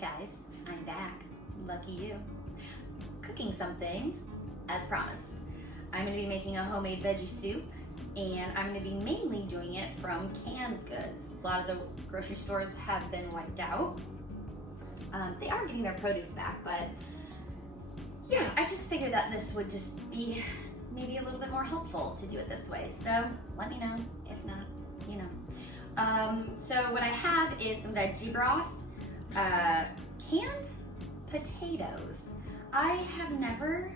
guys, I'm back. Lucky you. Cooking something as promised. I'm going to be making a homemade veggie soup, and I'm going to be mainly doing it from canned goods. A lot of the grocery stores have been wiped out. They are getting their produce back, but yeah, I just figured that this would just be maybe a little bit more helpful to do it this way. So let me know. If not, you know. So what I have is some veggie broth, canned potatoes. I have never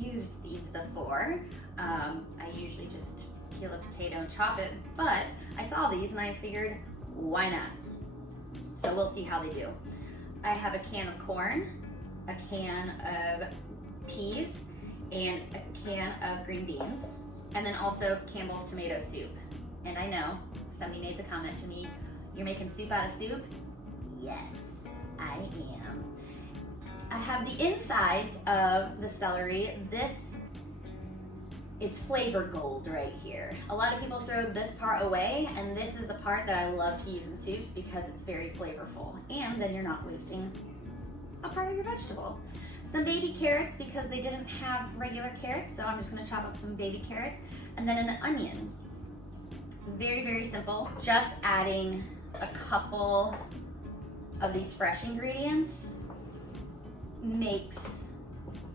used these before. I usually just peel a potato and chop it, but I saw these and I figured, why not? So we'll see how they do. I have a can of corn, a can of peas, and a can of green beans, and then also Campbell's tomato soup. And I know somebody made the comment to me, you're making soup out of soup? Yes, I am. I have the insides of the celery. This is flavor gold right here. A lot of people throw this part away, and this is the part that I love to use in soups because it's very flavorful, and then you're not wasting a part of your vegetable. Some baby carrots because they didn't have regular carrots, so I'm just gonna chop up some baby carrots, and then an onion. Very, very simple. Just adding a couple of these fresh ingredients makes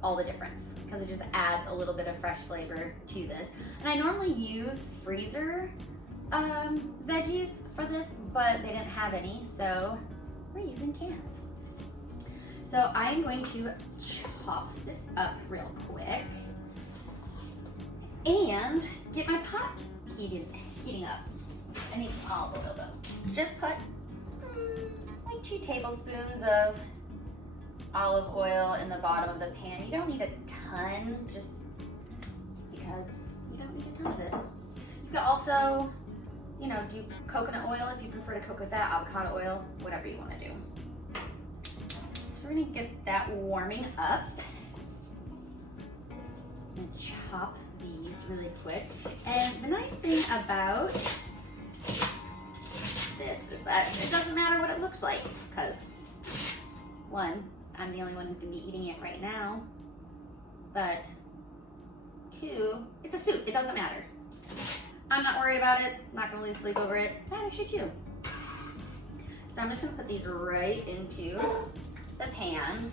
all the difference because it just adds a little bit of fresh flavor to this. And I normally use freezer veggies for this, but they didn't have any, so we're using cans. So I'm going to chop this up real quick and get my pot heating up. I need some olive oil though. Just put like 2 tablespoons of olive oil in the bottom of the pan. You don't need a ton, just because you don't need a ton of it. You could also, you know, do coconut oil if you prefer to cook with that, avocado oil, whatever you want to do. So we're gonna get that warming up and chop these really quick. And the nice thing about this is that it doesn't matter what it looks like, because one, I'm the only one who's gonna be eating it right now, but 2, it's a soup, it doesn't matter. I'm not worried about it, not gonna lose sleep over it, neither should you. So I'm just gonna put these right into the pan.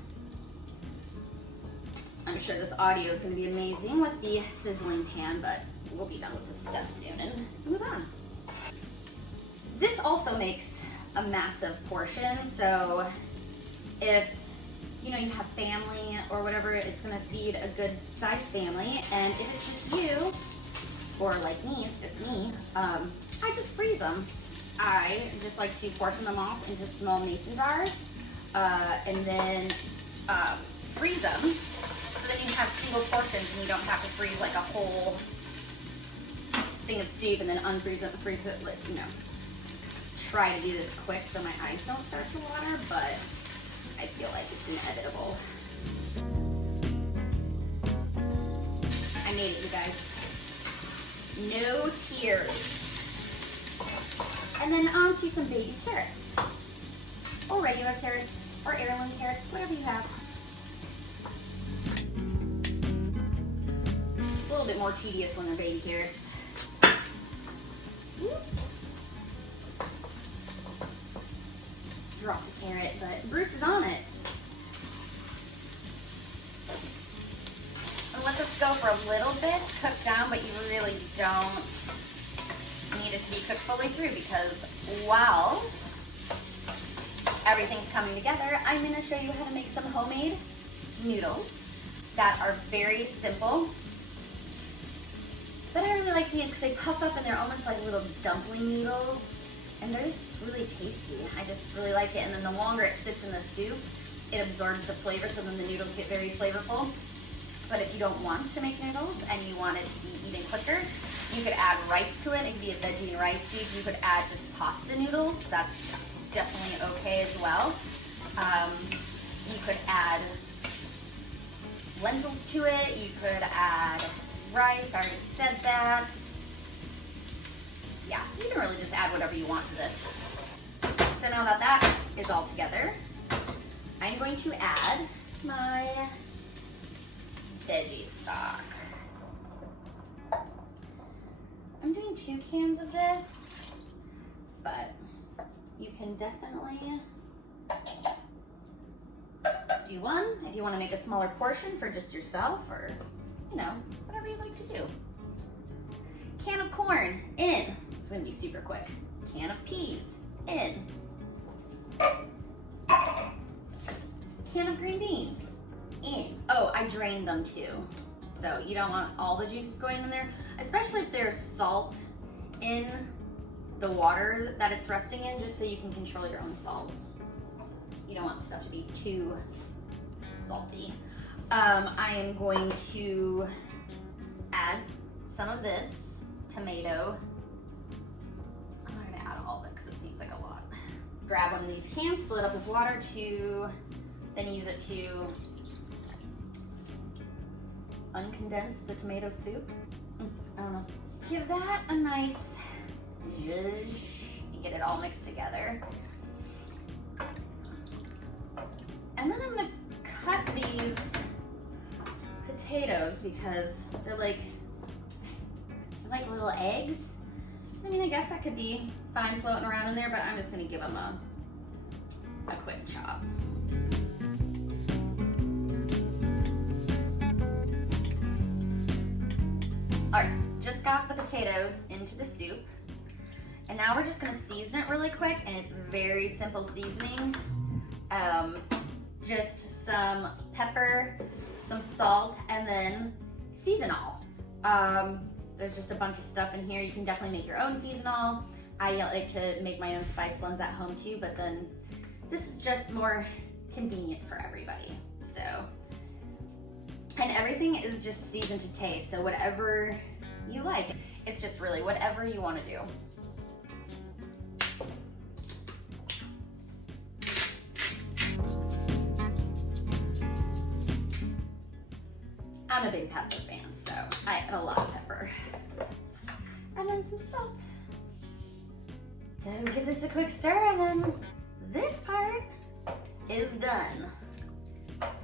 I'm sure this audio is gonna be amazing with the sizzling pan, but we'll be done with this step soon and move on. This also makes a massive portion, so if you know you have family or whatever, it's gonna feed a good sized family. And if it's just you, or like me, it's just me, I just freeze them. I just like to portion them off into small mason jars, and then freeze them, so then you have single portions and you don't have to freeze like a whole thing of soup and then unfreeze it and freeze it. With, you know, try to do this quick so my eyes don't start to water, but I feel like it's inevitable. I made it, you guys. No tears. And then on to some baby carrots. Or regular carrots, or heirloom carrots, whatever you have. It's a little bit more tedious when they're baby carrots. Drop the carrot, but Bruce is on it. And let this go for a little bit, cook down, but you really don't need it to be cooked fully through, because while everything's coming together, I'm gonna show you how to make some homemade noodles that are very simple. But I really like these because they puff up and they're almost like little dumpling noodles. And they're just really tasty. I just really like it. And then the longer it sits in the soup, it absorbs the flavor, so then the noodles get very flavorful. But if you don't want to make noodles and you want it to be even quicker, you could add rice to it. It could be a veggie and rice soup. You could add just pasta noodles. That's definitely okay as well. You could add lentils to it. You could add rice. I already said that. Yeah, you can really just add whatever you want to this. So now that that is all together, I'm going to add my veggie stock. I'm doing 2 cans of this, but you can definitely do 1 if you want to make a smaller portion for just yourself, or you know, whatever you like to do. Can of corn in. It's gonna be super quick. Can of peas in. Can of green beans in. Oh, I drained them too. So you don't want all the juices going in there, especially if there's salt in the water that it's resting in, just so you can control your own salt. You don't want stuff to be too salty. I am going to add some of this tomato. I'm not gonna add all of it because it seems like a lot. Grab one of these cans, fill it up with water to then use it to uncondense the tomato soup. I don't know. Give that a nice zhuzh and get it all mixed together. And then I'm gonna cut these potatoes because they're like little eggs. I mean, I guess that could be fine floating around in there, but I'm just gonna give them a quick chop. All right, just got the potatoes into the soup. And now we're just gonna season it really quick, and it's very simple seasoning. Just some pepper, some salt, and then seasonal. There's just a bunch of stuff in here. You can definitely make your own seasonal. I like to make my own spice blends at home too, but then this is just more convenient for everybody. So, and everything is just seasoned to taste, so whatever you like. It's just really whatever you want to do. I'm a big pepper fan, so I add a lot of pepper. And then some salt. So give this a quick stir, and then this part is done.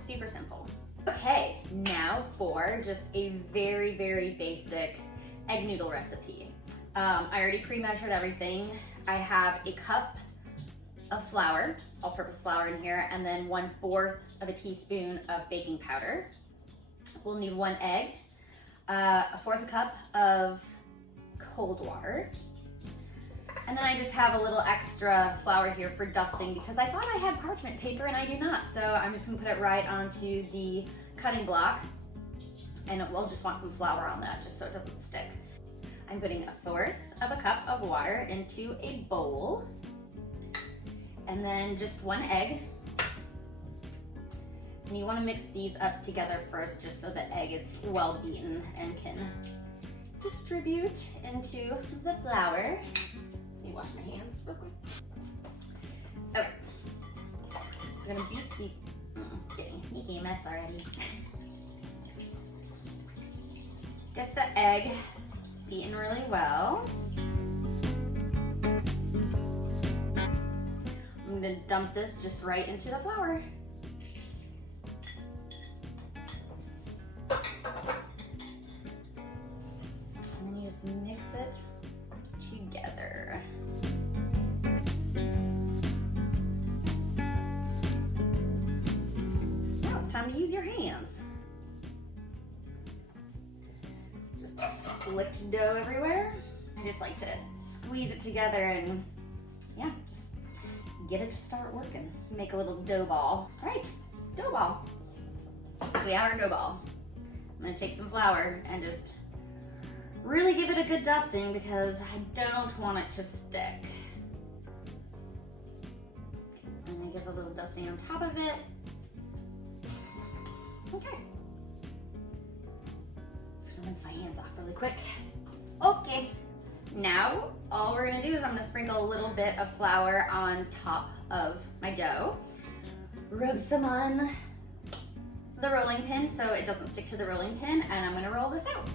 Super simple. Okay, now for just a very, very basic egg noodle recipe. I already pre-measured everything. I have a cup of flour, all-purpose flour in here, and then 1/4 of a teaspoon of baking powder. We'll need 1 egg, a 1/4 cup of cold water, and then I just have a little extra flour here for dusting because I thought I had parchment paper and I do not. So I'm just gonna put it right onto the cutting block, and we'll just want some flour on that just so it doesn't stick. I'm putting 1/4 of a cup of water into a bowl, and then just 1 egg. And you want to mix these up together first just so the egg is well beaten and can distribute into the flour. Let me wash my hands real quick. Okay. So I'm gonna beat these. Kidding, making a mess already. Get the egg beaten really well. I'm gonna dump this just right into the flour. Mix it together. Now it's time to use your hands. Just flipped dough everywhere. I just like to squeeze it together and yeah, just get it to start working. Make a little dough ball. All right, dough ball. So we have our dough ball. I'm gonna take some flour and just really give it a good dusting because I don't want it to stick. I'm gonna give a little dusting on top of it. Okay. Just gonna rinse my hands off really quick. Okay. Now, all we're gonna do is I'm gonna sprinkle a little bit of flour on top of my dough. Rub some on the rolling pin so it doesn't stick to the rolling pin, and I'm gonna roll this out.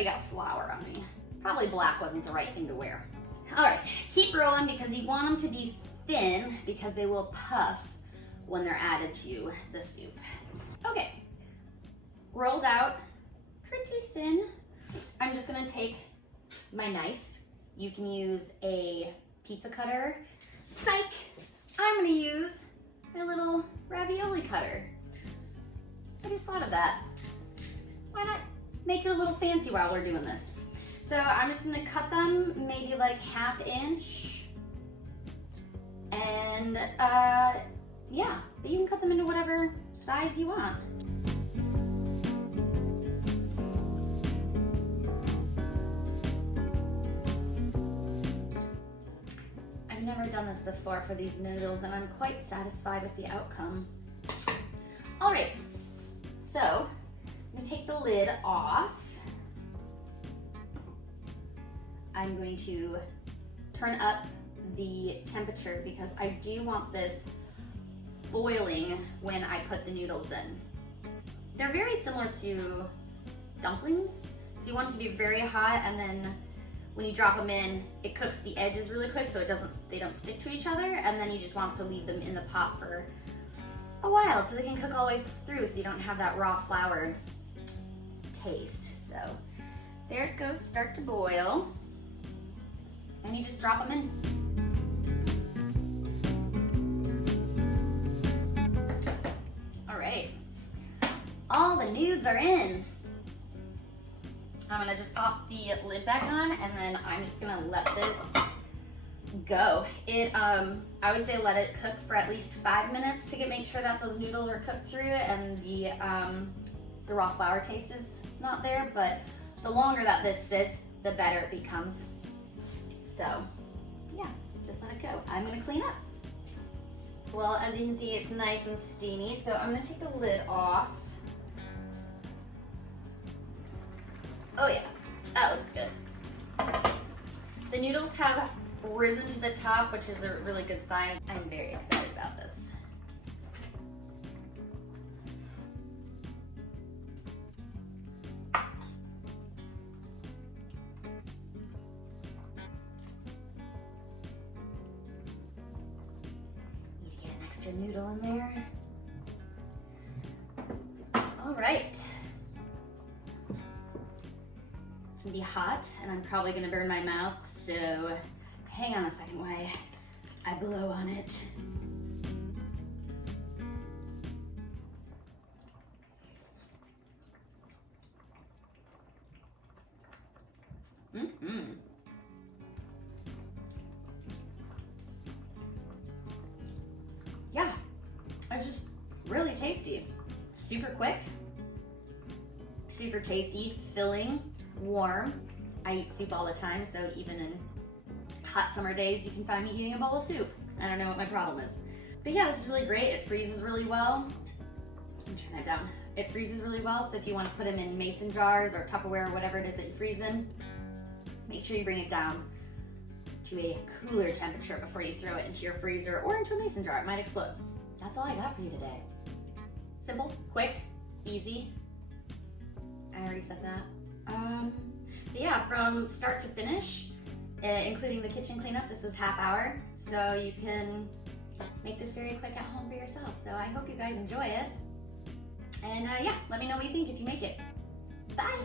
already got flour on me. Probably black wasn't the right thing to wear. All right, keep rolling because you want them to be thin because they will puff when they're added to the soup. Okay, rolled out pretty thin. I'm just gonna take my knife. You can use a pizza cutter. Psych! I'm gonna use my little ravioli cutter. I just thought of that. Why not make it a little fancy while we're doing this? So I'm just gonna cut them maybe like 1/2 inch. And yeah, but you can cut them into whatever size you want. I've never done this before for these noodles and I'm quite satisfied with the outcome. All right, so I'm gonna take the lid off. I'm going to turn up the temperature because I do want this boiling when I put the noodles in. They're very similar to dumplings, so you want it to be very hot, and then when you drop them in, it cooks the edges really quick so they don't stick to each other, and then you just want to leave them in the pot for a while so they can cook all the way through so you don't have that raw flour taste. So there it goes, start to boil, and you just drop them in. All right, all the nudes are in. I'm gonna just pop the lid back on and then I'm just gonna let this go. I would say let it cook for at least 5 minutes to make sure that those noodles are cooked through and the raw flour taste is not there, but the longer that this sits, the better it becomes. So yeah, just let it go. I'm gonna clean up. Well, as you can see, it's nice and steamy, so I'm gonna take the lid off. Oh yeah, that looks good. The noodles have risen to the top, which is a really good sign. I'm very excited about this. Need to get an extra noodle in there. All right. It's gonna be hot and I'm probably gonna burn my mouth, so hang on a second while I blow on it. Yeah, it's just really tasty. Super quick, super tasty, filling, warm. I eat soup all the time, so even in hot summer days, you can find me eating a bowl of soup. I don't know what my problem is. But yeah, this is really great. It freezes really well. Let me turn that down. It freezes really well, so if you want to put them in mason jars or Tupperware or whatever it is that you freeze in, make sure you bring it down to a cooler temperature before you throw it into your freezer or into a mason jar. It might explode. That's all I got for you today. Simple, quick, easy. I already said that. But yeah, from start to finish, including the kitchen cleanup, this was ½ hour. So you can make this very quick at home for yourself. So I hope you guys enjoy it. And yeah, let me know what you think if you make it. Bye.